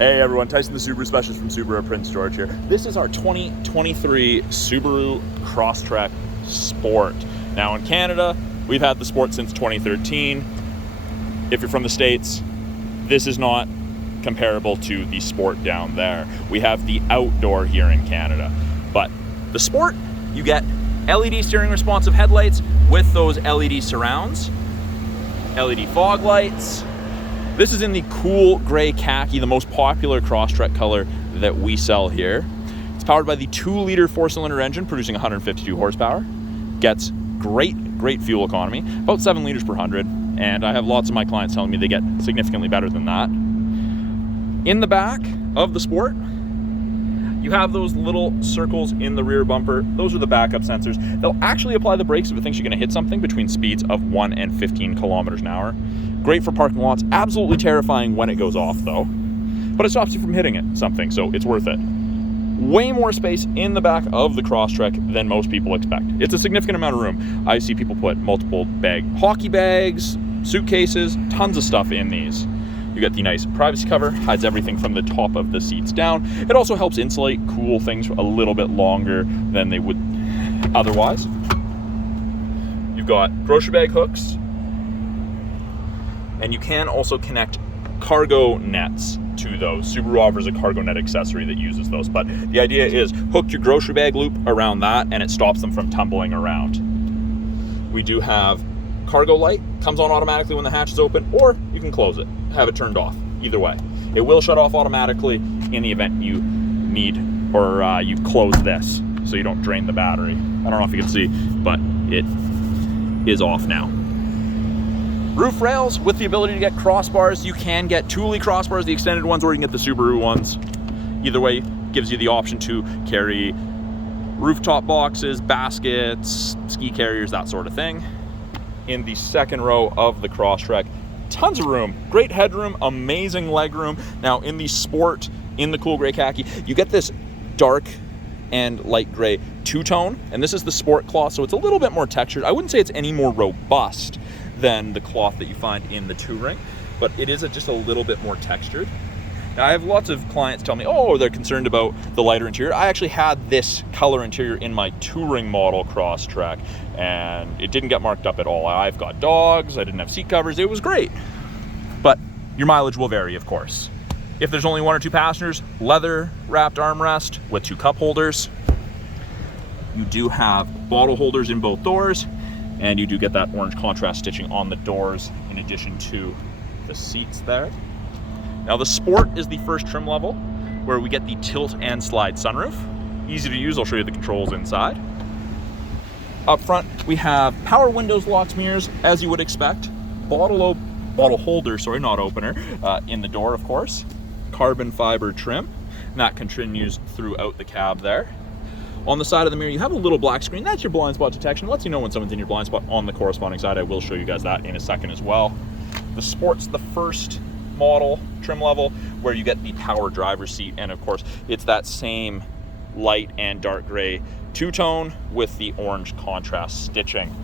Hey everyone, Tyson the Subaru Specialist from Subaru Prince George here. This is our 2023 Subaru Crosstrek Sport. Now in Canada, we've had the Sport since 2013. If you're from the States, this is not comparable to the Sport down there. We have the outdoor here in Canada. But the Sport, you get LED steering responsive headlights with those LED surrounds, LED fog lights. This is in the cool gray khaki, the most popular Crosstrek color that we sell here. It's powered by the 2-liter 4-cylinder engine producing 152 horsepower. Gets great fuel economy, about 7 liters per 100. And I have lots of my clients telling me they get significantly better than that. In the back of the Sport, you have those little circles in the rear bumper. Those are the backup sensors. They'll actually apply the brakes if it thinks you're gonna hit something between speeds of 1 and 15 kilometers an hour. Great for parking lots, absolutely terrifying when it goes off though. But it stops you from hitting something, so it's worth it. Way more space in the back of the Crosstrek than most people expect. It's a significant amount of room. I see people put multiple hockey bags, suitcases, tons of stuff in these. You get the nice privacy cover, hides everything from the top of the seats down. It also helps insulate, cool things a little bit longer than they would otherwise. You've got grocery bag hooks, and you can also connect cargo nets to those. Subaru offers a cargo net accessory that uses those, but the idea is hook your grocery bag loop around that and it stops them from tumbling around. We do have cargo light, comes on automatically when the hatch is open, or you can close it, have it turned off, either way. It will shut off automatically in the event you need, or you close this so you don't drain the battery. I don't know if you can see, but it is off now. Roof rails with the ability to get crossbars. You can get Thule crossbars, the extended ones, or you can get the Subaru ones. Either way, gives you the option to carry rooftop boxes, baskets, ski carriers, that sort of thing. In the second row of the Crosstrek, tons of room, great headroom, amazing legroom. Now in the Sport, in the cool gray khaki, you get this dark and light gray two-tone, and this is the Sport cloth, so it's a little bit more textured. I wouldn't say it's any more robust than the cloth that you find in the Touring, but it is just a little bit more textured. Now I have lots of clients tell me, oh, they're concerned about the lighter interior. I actually had this color interior in my Touring model Crosstrek, and it didn't get marked up at all. I've got dogs, I didn't have seat covers, it was great. But your mileage will vary, of course. If there's only 1 or 2 passengers, leather wrapped armrest with 2 cup holders. You do have bottle holders in both doors, and you do get that orange contrast stitching on the doors in addition to the seats there. Now the Sport is the first trim level where we get the tilt and slide sunroof. Easy to use, I'll show you the controls inside. Up front, we have power windows, locks, mirrors, as you would expect. Bottle holder, sorry, not opener, in the door, of course. Carbon fiber trim, and that continues throughout the cab there. On the side of the mirror, you have a little black screen. That's your blind spot detection. It lets you know when someone's in your blind spot on the corresponding side. I will show you guys that in a second as well. The Sport's the first model trim level where you get the power driver's seat, and of course, it's that same light and dark gray two-tone with the orange contrast stitching.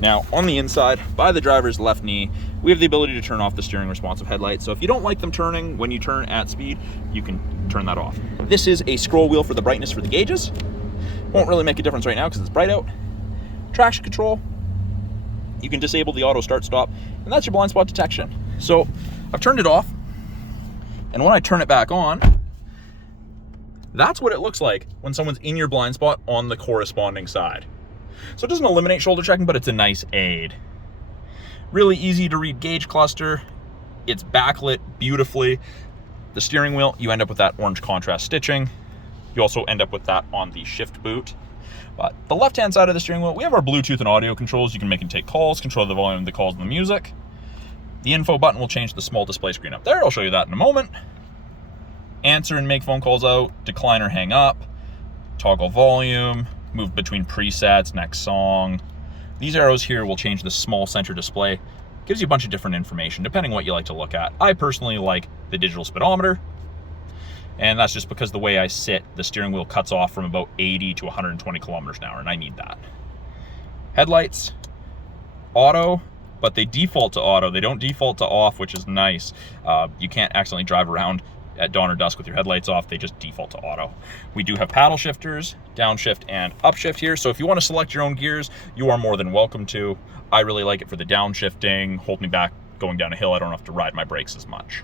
Now, on the inside, by the driver's left knee, we have the ability to turn off the steering responsive headlights. So if you don't like them turning when you turn at speed, you can turn that off. This is a scroll wheel for the brightness for the gauges. Won't really make a difference right now because it's bright out. Traction control, you can disable the auto start stop, and that's your blind spot detection. So I've turned it off, and when I turn it back on, that's what it looks like when someone's in your blind spot on the corresponding side. So it doesn't eliminate shoulder checking, but it's a nice aid. Really easy to read gauge cluster. It's backlit beautifully. The steering wheel, you end up with that orange contrast stitching. You also end up with that on the shift boot. But the left-hand side of the steering wheel, we have our Bluetooth and audio controls. You can make and take calls, control the volume of the calls and the music. The info button will change the small display screen up there. I'll show you that in a moment. Answer and make phone calls out, decline or hang up, toggle volume, move between presets, next song. These arrows here will change the small center display. Gives you a bunch of different information depending what you like to look at. I personally like the digital speedometer, and that's just because the way I sit, the steering wheel cuts off from about 80 to 120 kilometers an hour, and I need that. Headlights, auto, but they default to auto. They don't default to off, which is nice. You can't accidentally drive around at dawn or dusk with your headlights off, they just default to auto. We do have paddle shifters, downshift and upshift here. So if you want to select your own gears, you are more than welcome to. I really like it for the downshifting, hold me back going down a hill. I don't have to ride my brakes as much.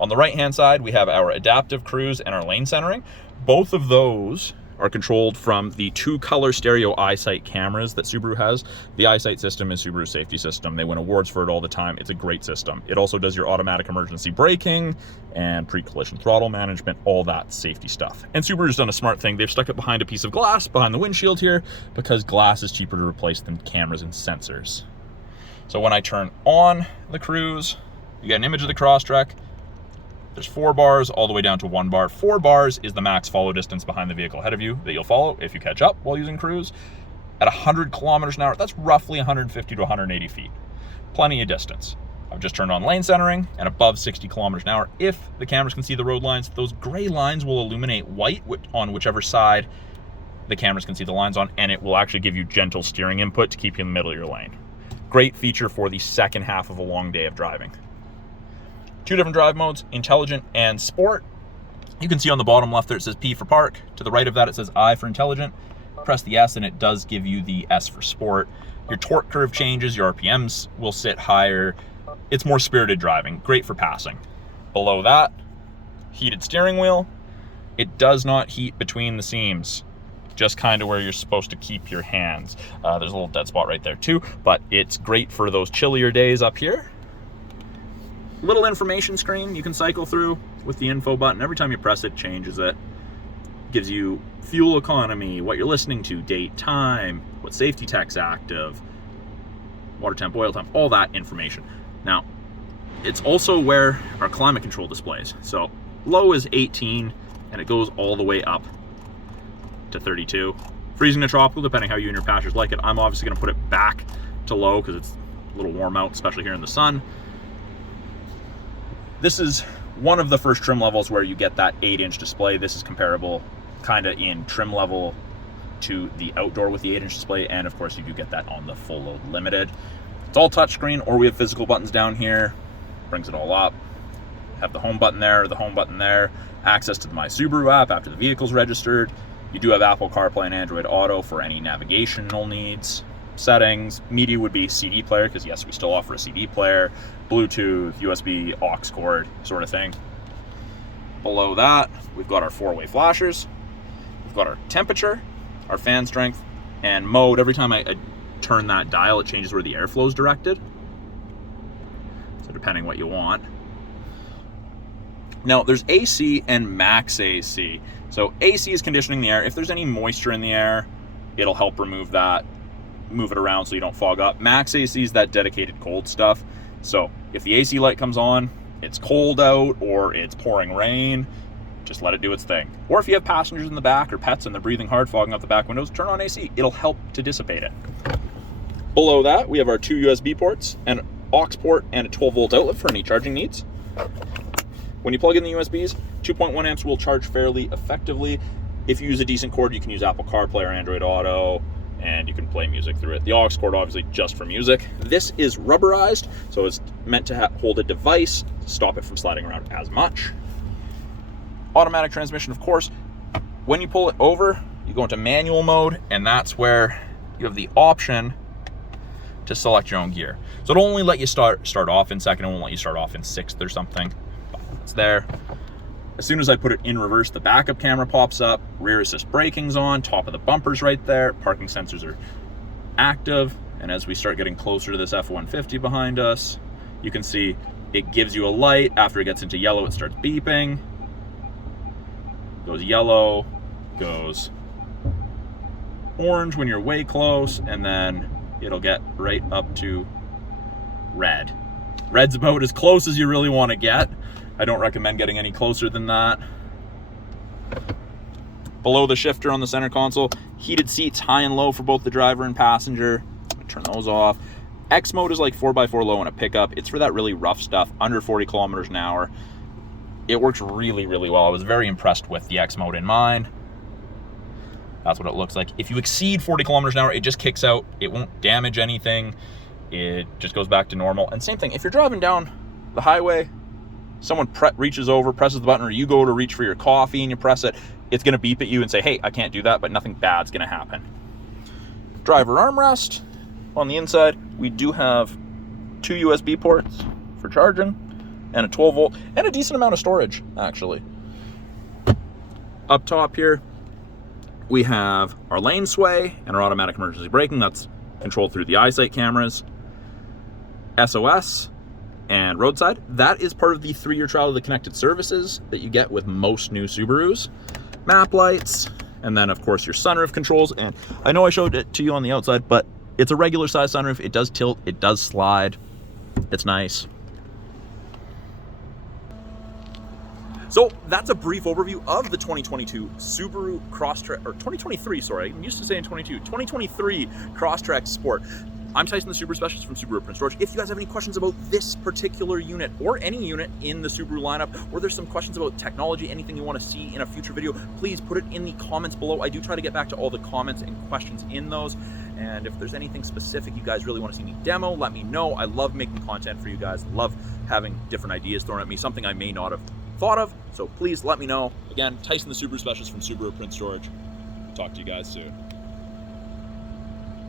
On the right-hand side, we have our adaptive cruise and our lane centering. Both of those are controlled from the 2-color stereo Isight cameras that Subaru has. The Isight system is Subaru's safety system. They win awards for it all the time. It's a great system. It also does your automatic emergency braking and pre-collision throttle management, all that safety stuff. And Subaru's done a smart thing. They've stuck it behind a piece of glass behind the windshield here because glass is cheaper to replace than cameras and sensors. So when I turn on the cruise, you get an image of the Crosstrek. There's 4 bars all the way down to 1 bar. 4 bars is the max follow distance behind the vehicle ahead of you that you'll follow if you catch up while using cruise. At 100 kilometers an hour, that's roughly 150 to 180 feet. Plenty of distance. I've just turned on lane centering, and above 60 kilometers an hour, if the cameras can see the road lines, those gray lines will illuminate white on whichever side the cameras can see the lines on, and it will actually give you gentle steering input to keep you in the middle of your lane. Great feature for the second half of a long day of driving. 2 different drive modes, intelligent and sport. You can see on the bottom left there it says P for park. To the right of that it says I for intelligent. Press the S and it does give you the S for sport. Your torque curve changes, your RPMs will sit higher. It's more spirited driving, great for passing. Below that, heated steering wheel. It does not heat between the seams, just kind of where you're supposed to keep your hands. There's a little dead spot right there too, but it's great for those chillier days up here. Little information screen you can cycle through with the info button. Every time you press it, changes it. Gives you fuel economy, what you're listening to, date, time, what safety tech's active, water temp, oil temp, all that information. Now, it's also where our climate control displays. So low is 18 and it goes all the way up to 32. Freezing to tropical, depending how you and your passengers like it. I'm obviously gonna put it back to low because it's a little warm out, especially here in the sun. This is one of the first trim levels where you get that 8-inch display. This is comparable kind of in trim level to the outdoor with the 8-inch display, and of course you do get that on the full load limited. It's all touchscreen, or we have physical buttons down here. Brings it all up. Have the home button there, the home button there. Access to the My Subaru app after the vehicle's registered. You do have Apple CarPlay and Android Auto for any navigational needs. Settings, media would be CD player, because yes, we still offer a CD player, Bluetooth, USB, aux cord, sort of thing. Below that, we've got our 4-way flashers. We've got our temperature, our fan strength, and mode. Every time I turn that dial, it changes where the airflow is directed. So depending what you want. Now, there's AC and max AC. So AC is conditioning the air. If there's any moisture in the air, it'll help remove that. Move it around so you don't fog up. Max AC is that dedicated cold stuff. So if the AC light comes on, it's cold out or it's pouring rain, just let it do its thing. Or if you have passengers in the back or pets and they're breathing hard, fogging up the back windows, turn on AC. It'll help to dissipate it. Below that, we have our 2 USB ports, an aux port, and a 12-volt outlet for any charging needs. When you plug in the USBs, 2.1 amps will charge fairly effectively. If you use a decent cord, you can use Apple CarPlay or Android Auto, and you can play music through it. The aux cord, obviously, just for music. This is rubberized, so it's meant to hold a device, stop it from sliding around as much. Automatic transmission, of course. When you pull it over, you go into manual mode, and that's where you have the option to select your own gear. So it'll only let you start off in second, it won't let you start off in sixth or something. But it's there. As soon as I put it in reverse, the backup camera pops up, rear assist braking's on, top of the bumper's right there, parking sensors are active, and as we start getting closer to this F-150 behind us, you can see it gives you a light. After it gets into yellow, it starts beeping. Goes yellow, goes orange when you're way close, and then it'll get right up to red. Red's about as close as you really want to get. I don't recommend getting any closer than that. Below the shifter on the center console, heated seats high and low for both the driver and passenger. Turn those off. X mode is like 4x4 low in a pickup. It's for that really rough stuff, under 40 kilometers an hour. It works really, really well. I was very impressed with the X mode in mine. That's what it looks like. If you exceed 40 kilometers an hour, it just kicks out. It won't damage anything. It just goes back to normal. And same thing, if you're driving down the highway, someone reaches over, presses the button, or you go to reach for your coffee and you press it, it's going to beep at you and say, hey, I can't do that, but nothing bad's going to happen. Driver armrest. On the inside, we do have 2 USB ports for charging and a 12 volt and a decent amount of storage, actually. Up top here, we have our lane sway and our automatic emergency braking. That's controlled through the Isight cameras. SOS and roadside. That is part of the 3-year trial of the connected services that you get with most new Subarus. Map lights, and then of course your sunroof controls. And I know I showed it to you on the outside, but it's a regular size sunroof. It does tilt, it does slide. It's nice. So that's a brief overview of the 2022 Subaru Crosstrek, or 2023, sorry, I'm used to saying 2023 Crosstrek Sport. I'm Tyson, the Subaru Specialist from Subaru Prince George. If you guys have any questions about this particular unit or any unit in the Subaru lineup, or there's some questions about technology, anything you want to see in a future video, please put it in the comments below. I do try to get back to all the comments and questions in those. And if there's anything specific you guys really want to see me demo, let me know. I love making content for you guys. Love having different ideas thrown at me, something I may not have thought of. So please let me know. Again, Tyson, the Subaru Specialist from Subaru Prince George. Talk to you guys soon.